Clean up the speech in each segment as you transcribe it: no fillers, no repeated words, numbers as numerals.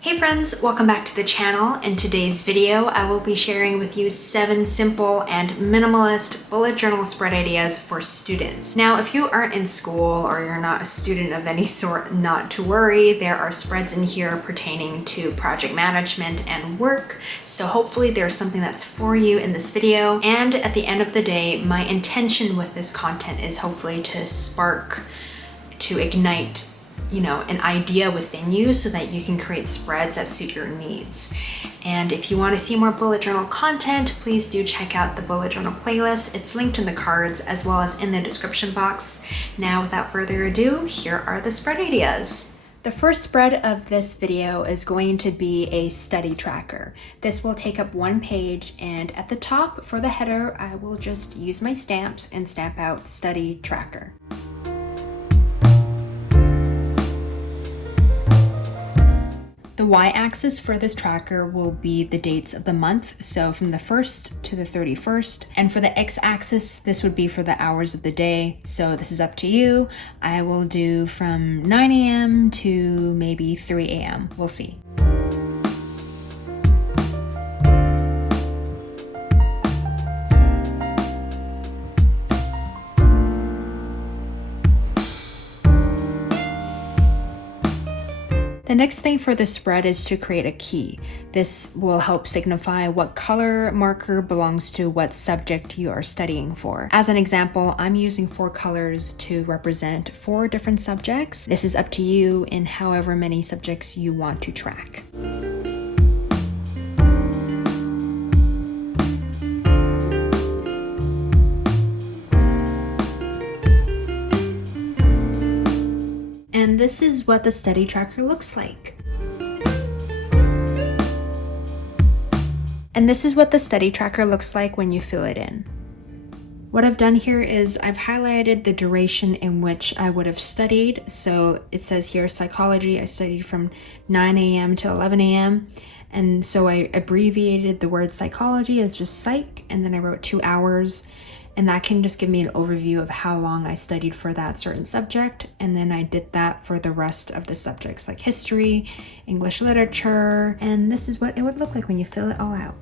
Hey friends, welcome back to the channel. In today's video, I will be sharing with you 7 simple and minimalist bullet journal spread ideas for students. Now, if you aren't in school or you're not a student of any sort, not to worry. There are spreads in here pertaining to project management and work. So hopefully there's something that's for you in this video. And at the end of the day, my intention with this content is hopefully to ignite an idea within you so that you can create spreads that suit your needs. And if you want to see more bullet journal content, please do check out the bullet journal playlist. It's linked in the cards as well as in the description box. Now, without further ado, here are the spread ideas. The first spread of this video is going to be a study tracker. This will take up 1 page, and at the top for the header, I will just use my stamps and stamp out study tracker. The y-axis for this tracker will be the dates of the month, so from the 1st to the 31st. And for the x-axis, this would be for the hours of the day, so this is up to you. I will do from 9 a.m. to maybe 3 a.m. We'll see. The next thing for the spread is to create a key. This will help signify what color marker belongs to what subject you are studying for. As an example, I'm using 4 colors to represent 4 different subjects. This is up to you in however many subjects you want to track. And this is what the study tracker looks like. And this is what the study tracker looks like when you fill it in. What I've done here is I've highlighted the duration in which I would have studied. So it says here psychology, I studied from 9 a.m. to 11 a.m. And so I abbreviated the word psychology as just psych, and then I wrote 2 hours. And that can just give me an overview of how long I studied for that certain subject. And then I did that for the rest of the subjects like history, English literature, and this is what it would look like when you fill it all out.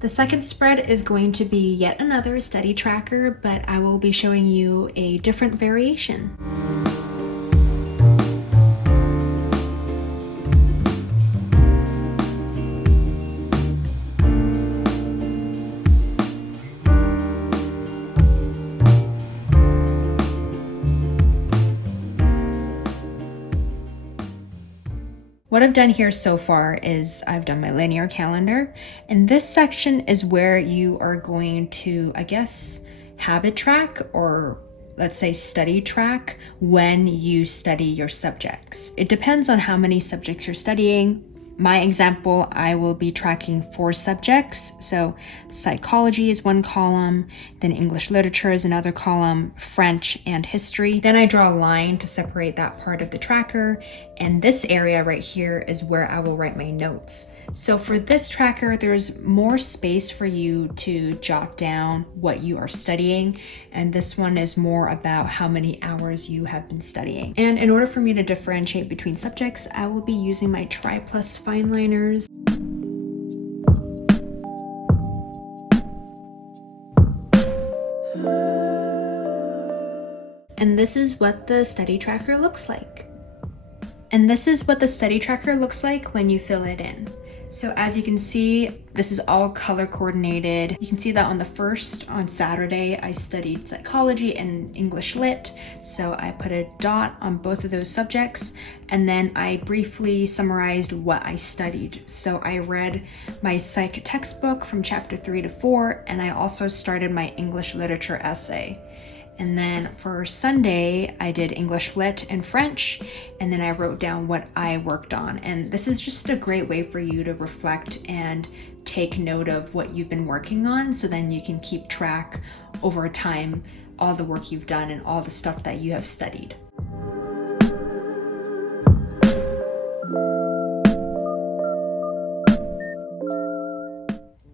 The second spread is going to be yet another study tracker, but I will be showing you a different variation. What I've done here so far is I've done my linear calendar, and this section is where you are going to, habit track, or let's say study track when you study your subjects. It depends on how many subjects you're studying. My example, I will be tracking 4 subjects. So psychology is 1 column, then English literature is another column, French and history. Then I draw a line to separate that part of the tracker. And this area right here is where I will write my notes. So for this tracker, there's more space for you to jot down what you are studying. And this one is more about how many hours you have been studying. And in order for me to differentiate between subjects, I will be using my Tri Plus fine liners. And this is what the study tracker looks like. And this is what the study tracker looks like when you fill it in. So as you can see, this is all color coordinated. You can see that on the 1st, on Saturday, I studied psychology and English lit. So I put a dot on both of those subjects, and then I briefly summarized what I studied. So I read my psych textbook from chapter 3 to 4, and I also started my English literature essay. And then for Sunday, I did English Lit and French, and then I wrote down what I worked on. And this is just a great way for you to reflect and take note of what you've been working on, so then you can keep track over time, all the work you've done and all the stuff that you have studied.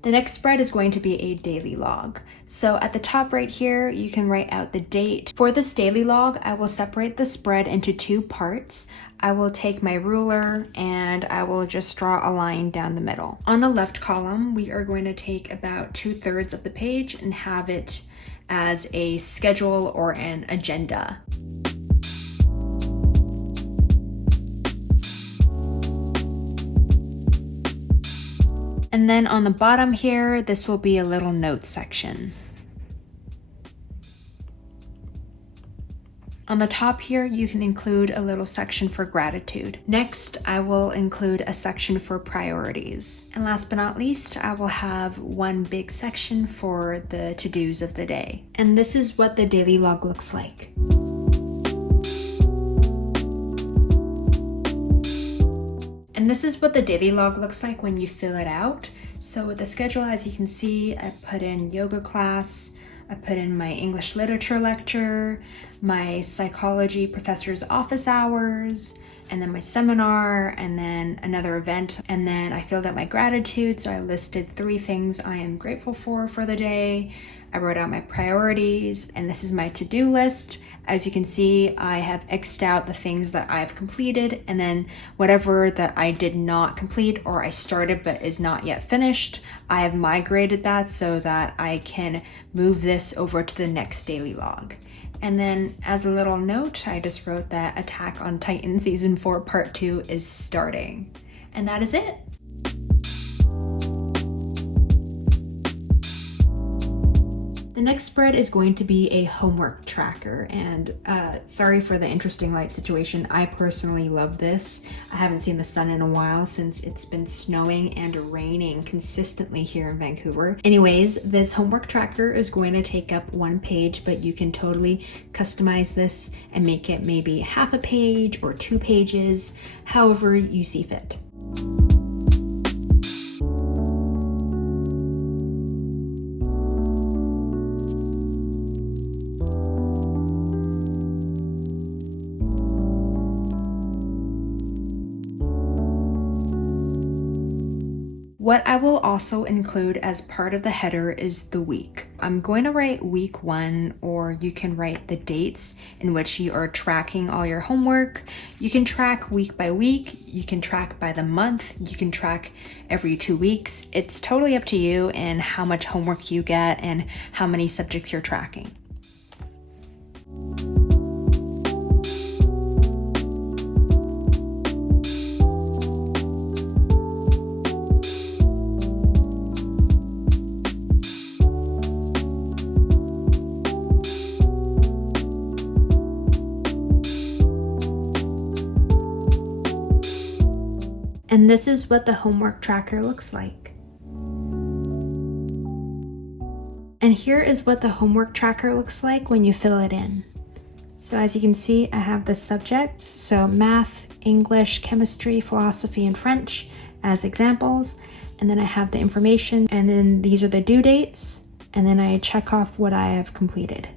The next spread is going to be a daily log. So at the top right here, you can write out the date. For this daily log, I will separate the spread into 2 parts. I will take my ruler and I will just draw a line down the middle. On the left column, we are going to take about 2/3 of the page and have it as a schedule or an agenda. And then on the bottom here, this will be a little notes section. On the top here, you can include a little section for gratitude. Next, I will include a section for priorities. And last but not least, I will have one big section for the to-dos of the day. And this is what the daily log looks like. And this is what the daily log looks like when you fill it out. So with the schedule, as you can see, I put in yoga class, I put in my English literature lecture, my psychology professor's office hours, and then my seminar, and then another event. And then I filled out my gratitude. So I listed 3 things I am grateful for the day. I wrote out my priorities, and this is my to-do list. As you can see, I have X'd out the things that I've completed, and then whatever that I did not complete or I started but is not yet finished, I have migrated that so that I can move this over to the next daily log. And then as a little note, I just wrote that Attack on Titan Season 4 Part 2 is starting. And that is it. The next spread is going to be a homework tracker, and sorry for the interesting light situation. I personally love this. I haven't seen the sun in a while since it's been snowing and raining consistently here in Vancouver. Anyways, this homework tracker is going to take up 1 page, but you can totally customize this and make it maybe half a page or 2 pages, however you see fit. What I will also include as part of the header is the week. I'm going to write week 1, or you can write the dates in which you are tracking all your homework. You can track week by week, you can track by the month, you can track every 2 weeks. It's totally up to you and how much homework you get and how many subjects you're tracking. And this is what the homework tracker looks like. And here is what the homework tracker looks like when you fill it in. So as you can see, I have the subjects, so math, English, chemistry, philosophy, and French as examples. And then I have the information, and then these are the due dates, and then I check off what I have completed.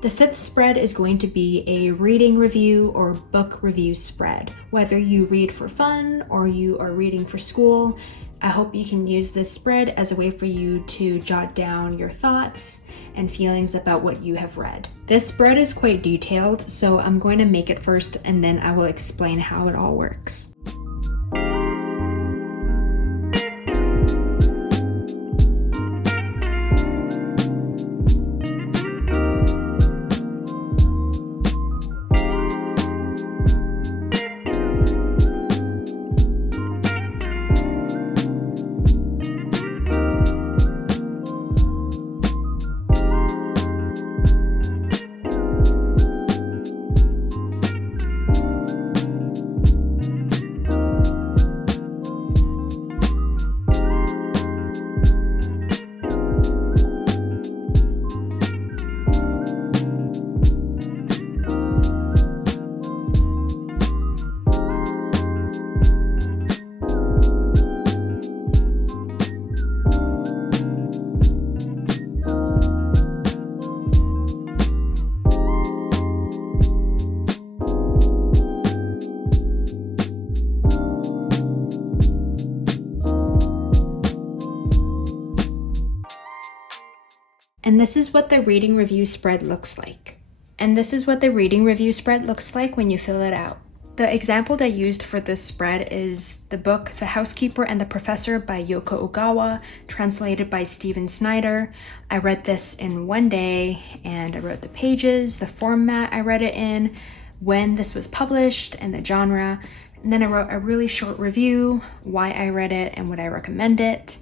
The 5th spread is going to be a reading review or book review spread. Whether you read for fun or you are reading for school, I hope you can use this spread as a way for you to jot down your thoughts and feelings about what you have read. This spread is quite detailed, so I'm going to make it first and then I will explain how it all works. And this is what the reading review spread looks like. And this is what the reading review spread looks like when you fill it out. The example that I used for this spread is the book The Housekeeper and the Professor by Yoko Ogawa, translated by Stephen Snyder. I read this in one day, and I wrote the pages, the format I read it in, when this was published, and the genre. And then I wrote a really short review, why I read it and would I recommend it.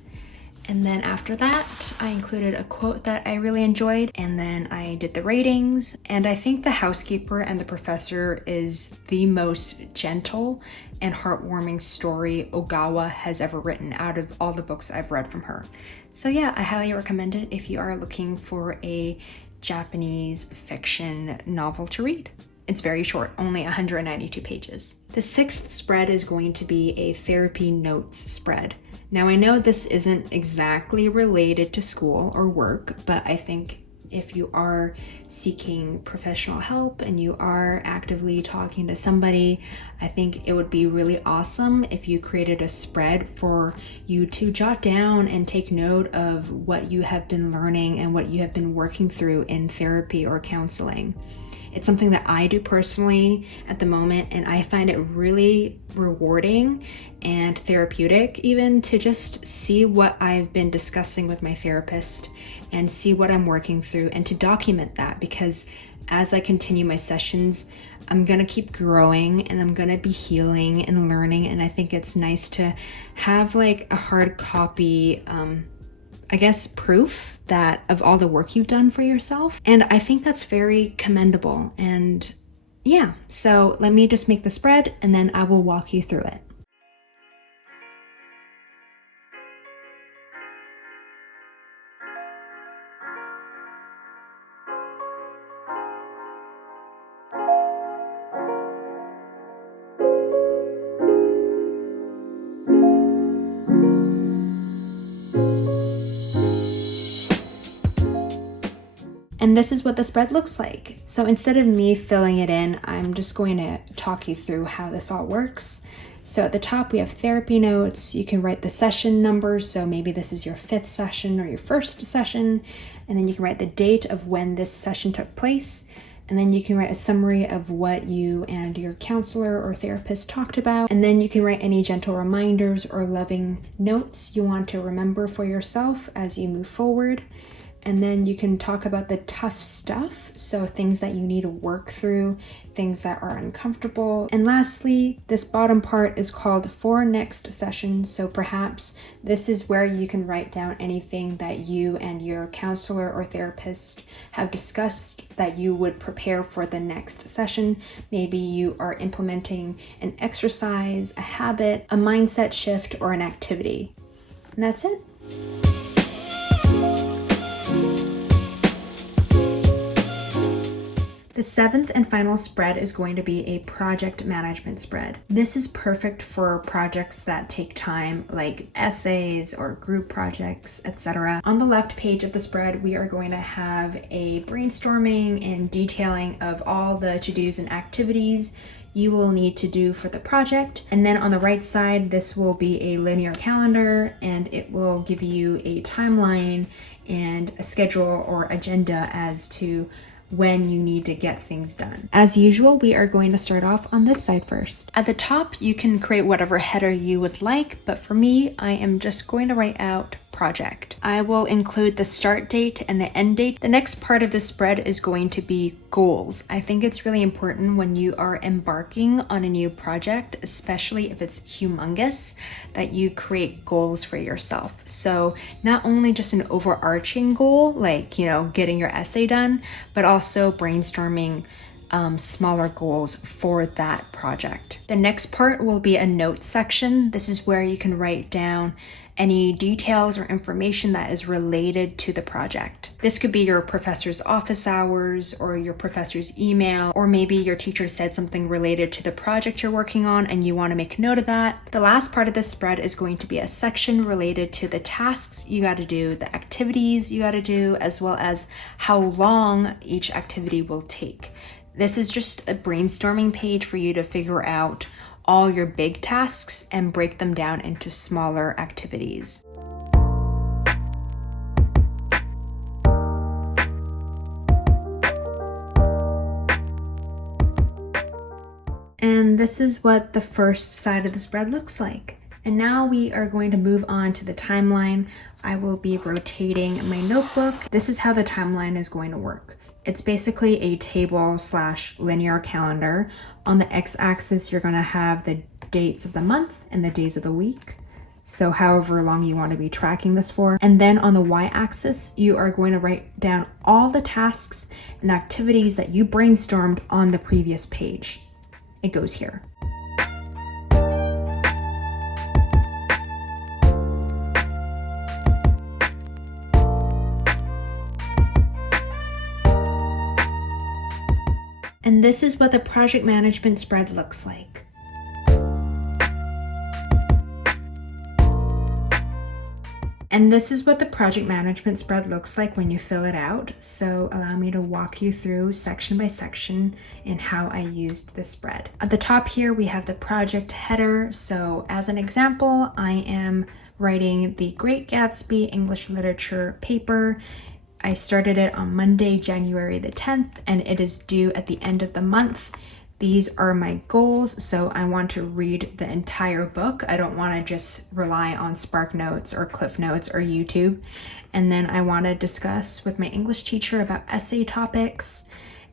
And then after that, I included a quote that I really enjoyed, and then I did the ratings. And I think The Housekeeper and the Professor is the most gentle and heartwarming story Ogawa has ever written out of all the books I've read from her. So yeah, I highly recommend it if you are looking for a Japanese fiction novel to read. It's very short, only 192 pages. The sixth spread is going to be a therapy notes spread. Now I know this isn't exactly related to school or work, but I think if you are seeking professional help and you are actively talking to somebody, I think it would be really awesome if you created a spread for you to jot down and take note of what you have been learning and what you have been working through in therapy or counseling. It's something that I do personally at the moment, and I find it really rewarding and therapeutic even to just see what I've been discussing with my therapist and see what I'm working through and to document that, because as I continue my sessions, I'm gonna keep growing and I'm gonna be healing and learning, and I think it's nice to have like a hard copy proof that of all the work you've done for yourself. And I think that's very commendable. And yeah, so let me just make the spread and then I will walk you through it. And this is what the spread looks like. So instead of me filling it in, I'm just going to talk you through how this all works. So at the top, we have therapy notes. You can write the session numbers. So maybe this is your 5th session or your 1st session. And then you can write the date of when this session took place. And then you can write a summary of what you and your counselor or therapist talked about. And then you can write any gentle reminders or loving notes you want to remember for yourself as you move forward. And then you can talk about the tough stuff, so things that you need to work through, things that are uncomfortable. And lastly, this bottom part is called for next session. So perhaps this is where you can write down anything that you and your counselor or therapist have discussed that you would prepare for the next session. Maybe you are implementing an exercise, a habit, a mindset shift, or an activity. And that's it. The 7th and final spread is going to be a project management spread. This is perfect for projects that take time, like essays or group projects, etc. On the left page of the spread, we are going to have a brainstorming and detailing of all the to-dos and activities you will need to do for the project. And then on the right side, this will be a linear calendar, and it will give you a timeline and a schedule or agenda as to when you need to get things done. As usual, we are going to start off on this side first. At the top, you can create whatever header you would like, but for me, I am just going to write out project. I will include the start date and the end date. The next part of the spread is going to be goals. I think it's really important when you are embarking on a new project, especially if it's humongous, that you create goals for yourself. So not only just an overarching goal, like, getting your essay done, but also brainstorming smaller goals for that project. The next part will be a notes section. This is where you can write down any details or information that is related to the project. This could be your professor's office hours or your professor's email, or maybe your teacher said something related to the project you're working on and you want to make note of that. The last part of this spread is going to be a section related to the tasks you got to do, the activities you got to do, as well as how long each activity will take. This is just a brainstorming page for you to figure out all your big tasks and break them down into smaller activities. And this is what the first side of the spread looks like. And now we are going to move on to the timeline. I will be rotating my notebook. This is how the timeline is going to work. It's basically a table / linear calendar. On the x-axis, you're gonna have the dates of the month and the days of the week. So however long you want to be tracking this for. And then on the y-axis, you are going to write down all the tasks and activities that you brainstormed on the previous page. It goes here. And this is what the project management spread looks like. And this is what the project management spread looks like when you fill it out. So allow me to walk you through section by section in how I used the spread. At the top here, we have the project header. So as an example, I am writing the Great Gatsby English Literature paper. I started it on Monday, January the 10th, and it is due at the end of the month. These are my goals, so I want to read the entire book. I don't want to just rely on Spark Notes or Cliff Notes or YouTube. And then I want to discuss with my English teacher about essay topics.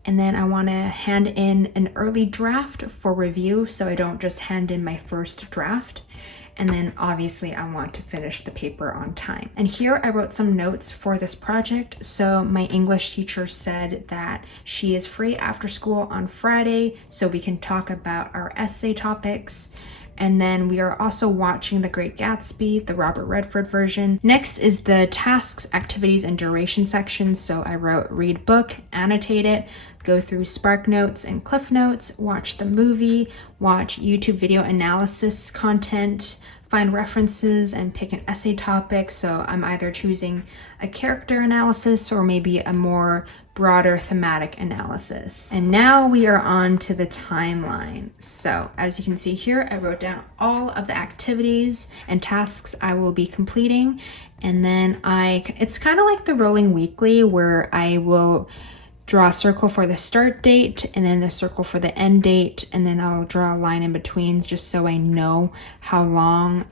And then I want to hand in an early draft for review, so I don't just hand in my first draft. And then obviously I want to finish the paper on time. And here I wrote some notes for this project. So my English teacher said that she is free after school on Friday, so we can talk about our essay topics. And then we are also watching The Great Gatsby, the Robert Redford version. Next is the tasks, activities, and duration section. So I wrote read book, annotate it, go through Spark Notes and Cliff Notes, watch the movie, watch YouTube video analysis content, find references, and pick an essay topic. So I'm either choosing a character analysis or maybe a more broader thematic analysis. And now we are on to the timeline. So as you can see here, I wrote down all of the activities and tasks I will be completing. And then it's kind of like the rolling weekly where I will draw a circle for the start date and then the circle for the end date, and then I'll draw a line in between just so I know how long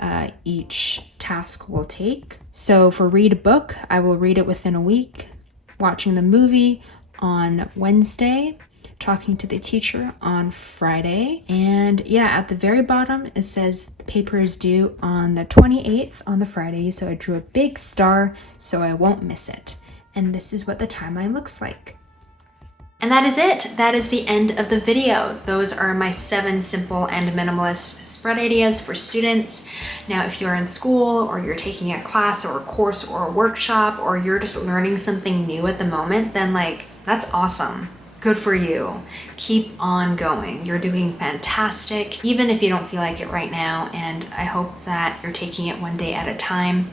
each task will take. So for read a book, I will read it within a week, watching the movie on Wednesday, talking to the teacher on Friday. And yeah, at the very bottom, it says the paper is due on the 28th on the Friday. So I drew a big star so I won't miss it. And this is what the timeline looks like. And that is it. That is the end of the video. Those are my 7 simple and minimalist spread ideas for students. Now, if you're in school or you're taking a class or a course or a workshop, or you're just learning something new at the moment, then that's awesome. Good for you. Keep on going. You're doing fantastic, even if you don't feel like it right now. And I hope that you're taking it one day at a time.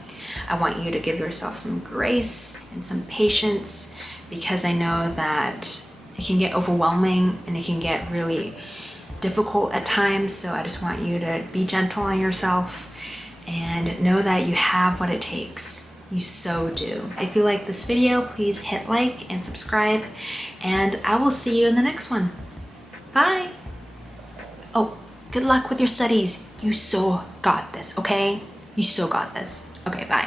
I want you to give yourself some grace and some patience, because I know that it can get overwhelming and it can get really difficult at times. So I just want you to be gentle on yourself and know that you have what it takes. You so do. If you like this video, please hit like and subscribe, and I will see you in the next one. Bye. Oh, good luck with your studies. You so got this, okay? You so got this. Okay, bye.